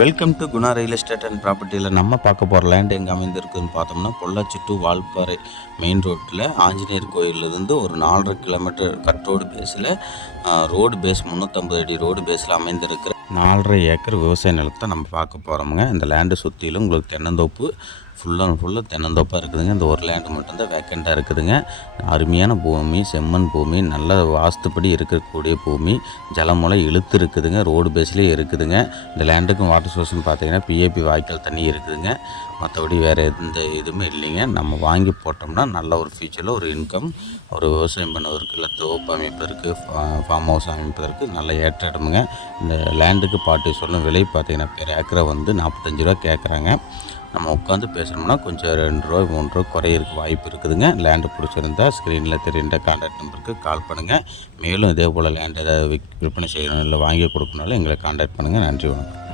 Welcome to Guna real estate and ப்ராப்பர்ட்டியில் நம்ம பார்க்க போகிற லேண்ட் எங்கே அமைந்திருக்குன்னு பார்த்தோம்னா பொள்ளாச்சி டு வால்பாறை மெயின் ரோட்டில் ஆஞ்சநேயர் கோயிலிருந்து ஒரு 4.5 கிலோமீட்டர் கட் ரோடு பேஸில் ரோடு பேஸ் 350 அடி ரோடு பேஸில் அமைந்திருக்கிற 4.5 ஏக்கர் விவசாய நிலத்தை நம்ம பார்க்க போகிறோமுங்க. இந்த லேண்டு சுற்றிலும் உங்களுக்கு தென்னந்தோப்பு ஃபுல்லாக தென்னந்தோப்பாக இருக்குதுங்க. இந்த ஒரு லேண்டு மட்டும்தான் வேக்கண்டாக இருக்குதுங்க. அருமையான பூமி, செம்மண் பூமி, நல்ல வாஸ்துப்படி இருக்கக்கூடிய பூமி, ஜலமூலை இழுத்து இருக்குதுங்க. ரோடு பேஸ்லேயே இருக்குதுங்க. இந்த லேண்டுக்கும் வாட்டர் சோர்ஸ்னு பார்த்தீங்கன்னா பிஏபி வாய்க்கால் தண்ணி இருக்குதுங்க. மற்றபடி வேறு எந்த இதுவுமே இல்லைங்க. நம்ம வாங்கி போட்டோம்னா நல்ல ஒரு ஃபியூச்சரில் ஒரு இன்கம், ஒரு விவசாயம் பண்ணுவதற்கு, இல்லை தோப்பு அமைப்பதற்கு, ஃபார்ம் ஹவுஸ் அமைப்பதற்கு நல்ல ஏற்ற இடமுங்க. இந்த லேண்டுக்கு பாட்டி சொன்ன விலை பார்த்தீங்கன்னா பெர் ஏக்கரை வந்து 45 ரூபா கேட்குறாங்க. நம்ம உட்காந்து பேசணும்னா கொஞ்சம் 2 ரூபா 3 ரூபா குறையிறதுக்கு வாய்ப்பு இருக்குதுங்க. லேண்டு பிடிச்சிருந்தா ஸ்க்ரீனில் தெரிகின்ற கான்டாக்ட் நம்பருக்கு கால் பண்ணுங்கள். மேலும் இதே போல் லேண்ட் ஏதாவது விற்பனை செய்யணும் இல்லை வாங்கி கொடுக்கணும்னாலும் எங்களை கான்டாக்ட் பண்ணுங்கள். நன்றி, வணக்கம்.